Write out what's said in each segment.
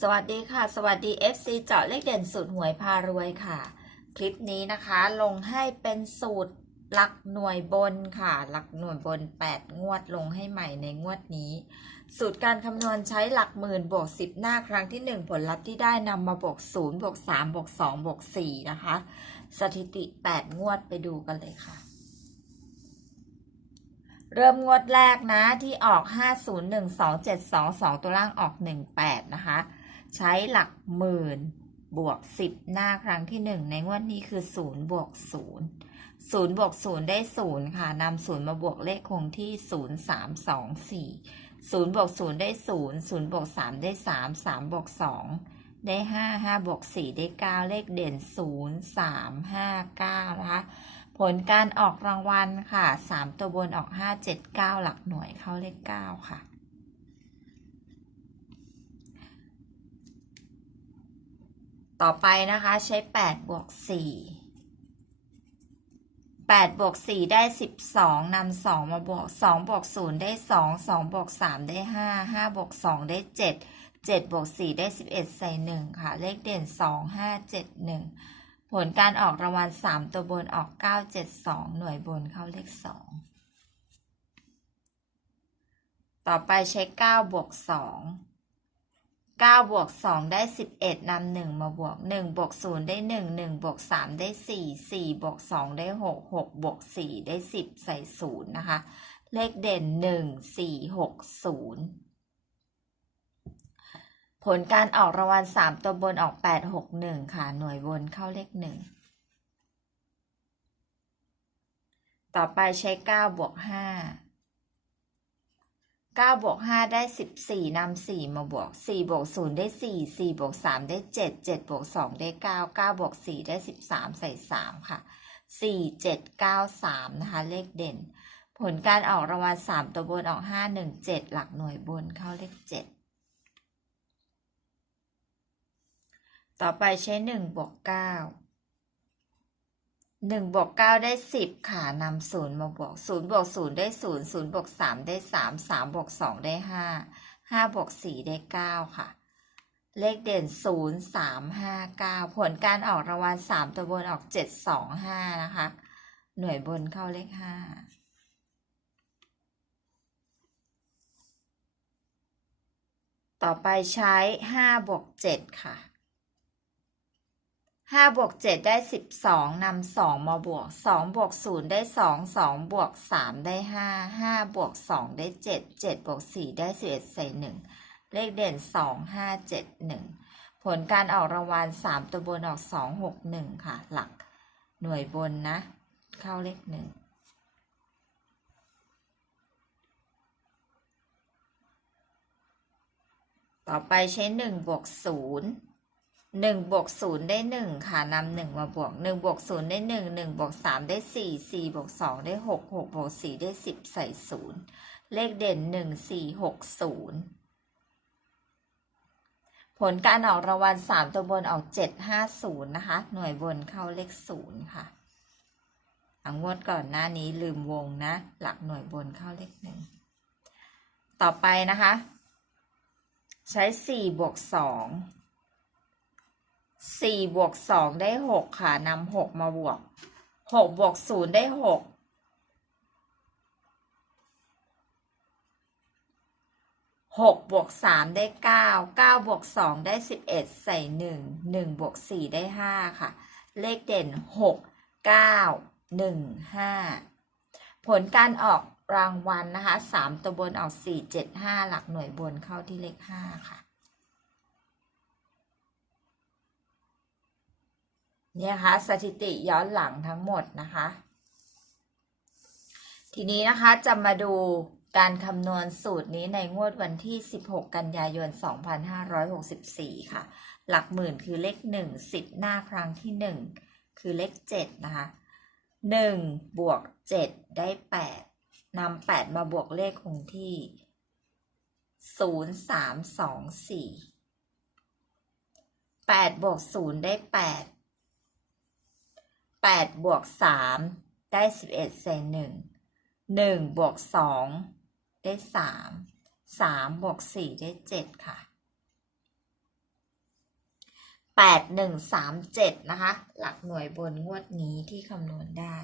สวัสดีค่ะ สวัสดี FC เจาะเลขเด่นสูตรหวยพารวยค่ะ คลิปนี้นะคะลงให้เป็นสูตรหลักหน่วยบนค่ะ หลักหน่วยบน 8 งวดลงให้ใหม่ในงวดนี้ สูตรการคำนวณใช้หลักหมื่นบวก10 หน้าครั้งที่ 1 ผลลัพธ์ที่ได้นำมาบวก0บวก3บวก2บวก4นะคะ สถิติ 8 งวดไปดูกันเลยค่ะเริ่มงวดแรกนะที่ออก 501272ตัวล่างออก 18 นะคะ ใช้หลักหมื่นบวก 10 หน้าครั้งที่ 1 ในงวดนี้คือ 0 บวก 0 0 บวก 0 ได้ 0 ค่ะนำ0มาบวกเลขคงที่ 0 3 2 4 0บวก0ได้ 0 0บวก3ได้ 3 3บวก2ได้ 5 5บวก4ได้ 9 เลขเด่น 0 3 5 9 นะคะ ผลการออกรางวัลค่ะ 3 ตัวบนออก 5 7 9 หลักหน่วยเข้าเลข 9 ค่ะ ต่อไปนะคะใช้8บวก4 8บวก4ได้ 12นำ2มาบวก2บวก0ได้ 2 2บวก3ได้ 5 5บวก2ได้ 7 7บวก4ได้ 11 ใส่ 1 ค่ะ เลขเด่น 2 5 7 1 ผลการออกรางวัล 3 ตัวบนออก 9 7 2 หน่วยบนเข้าเลข 2 ต่อไปใช้ 9 บวก 2 9บวก2ได้ 11นำ1มาบวก1บวก0ได้ 1 1บวก3ได้ 4 4บวก2ได้ 6 6บวก4ได้ 10 ใส่ 0 นะคะ เลขเด่น 1 4 6 0 ผลการออกรางวัล3ตัวบนออก 8 6 1 ค่ะ หน่วยบนเข้าเลข 1 ต่อไปใช้ 9 บวก 5 9บวก5ได้ 14นำ4มาบวก4บวก0ได้ 4 4บวก3ได้ 7 7บวก2ได้ 9 9บวก4ได้ 13 ใส่ 3 ค่ะ 4 7 9 3 นะคะ เลขเด่น ผลการออกรางวัล3ตัวบนออก 5 1 7 หลักหน่วยบนเข้าเลข 7 ต่อไปใช้ 1 บวก 9 หนึ่งบวกเก้าได้สิบค่ะนำศูนย์มาบวกศูนย์บวกศูนย์ได้ศูนย์ศูนย์บวกสามได้สามสามบวกสองได้ห้าห้าบวกสี่ได้เก้าค่ะ เลขเด่นศูนย์สามห้าเก้าผลการออกรางวัลสามตัวบนออกเจ็ดสองห้านะคะ หน่วยบนเข้าเลขห้าต่อไปใช้ห้าบวกเจ็ดค่ะ ห้าบวกเจ็ดได้สิบสองนำสองมาบวกสองบวกศูนย์ได้สองสองบวกสามได้ห้าห้าบวกสองได้เจ็ดเจ็ดบวกสี่ได้สิบเอ็ดใส่หนึ่งเลขเด่นสองห้าเจ็ดหนึ่งผลการออกรางวัลสามตัวบนออกสองหกหนึ่งค่ะ หลักหน่วยบนนะ เข้าเลขหนึ่งต่อไปใช้หนึ่งบวกศูนย์ หนึ่งบวกศูนย์ได้หนึ่งค่ะนำหนึ่งมาบวกหนึ่งบวกศูนย์ได้หนึ่งหนึ่งบวกสามได้สี่สี่บวกสองได้หกหกบวกสี่ได้สิบใส่ศูนย์เลขเด่นหนึ่งสี่หกศูนย์ผลการออกรางวัลสามตัวบนออกเจ็ดห้าศูนย์นะคะ หน่วยบนเข้าเลขศูนย์ค่ะอังวดก่อนหน้านี้ลืมวงนะ หลักหน่วยบนเข้าเลขหนึ่งต่อไปนะคะ ใช้สี่บวกสอง สี่บวกสองได้หกค่ะนำหกมาบวกหกบวกศูนย์ได้หกหกบวกสามได้เก้าเก้าบวกสองได้สิบเอ็ดใส่หนึ่งหนึ่งบวกสี่ได้ห้าค่ะ เลขเด่นหกเก้าหนึ่งห้าผลการออกรางวัลนะคะสามตัวบนออกสี่เจ็ดห้าหลักหน่วยบนเข้าที่เลขห้าค่ะ เนี่ยคะสถิติย้อนหลังทั้งหมดนะคะ ทีนี้นะคะจะมาดูการคำนวณสูตรนี้ในงวดวันที่ 16 กันยายน 2564 ค่ะ หลักหมื่นคือเลข 1 10 หน้าครั้งที่ 1 คือเลข 7 นะคะ 1 บวก 7 ได้ 8นำ8 มาบวกเลขคงที่ 0 3 2 4 8 บวก 0 ได้ 8 8บวก3ได้ 11ใส่1 1บวก2ได้ 3 3บวก4ได้ 7 ค่ะ 8 1 3 7 นะคะ หลักหน่วยบนงวดนี้ที่คำนวณได้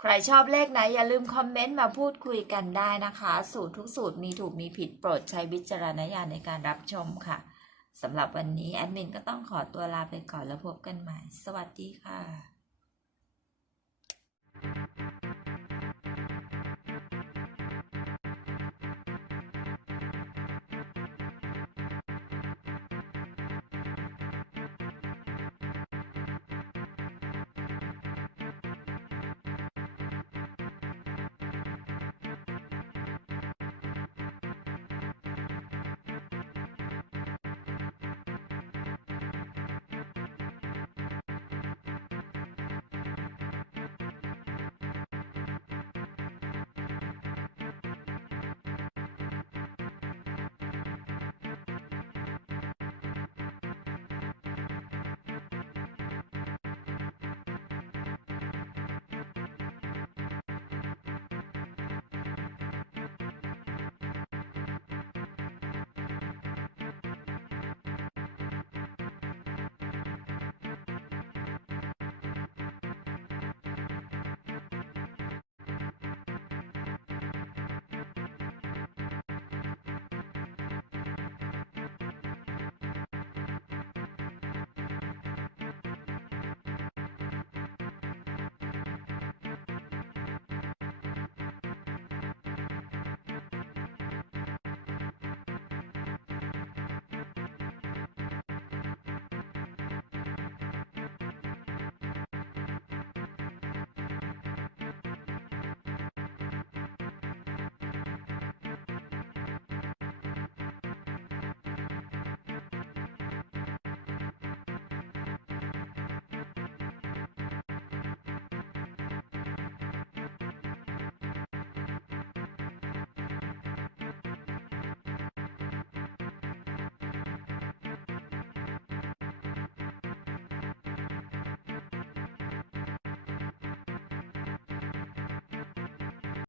ใครชอบเลขไหนอย่าลืมคอมเมนต์มาพูดคุยกันได้นะคะ สูตรทุกสูตรมีถูกมีผิดโปรดใช้วิจารณญาณในการรับชมค่ะสำหรับวันนี้แอดมินก็ต้องขอตัวลาไปก่อนแล้วพบกันใหม่ สวัสดีค่ะ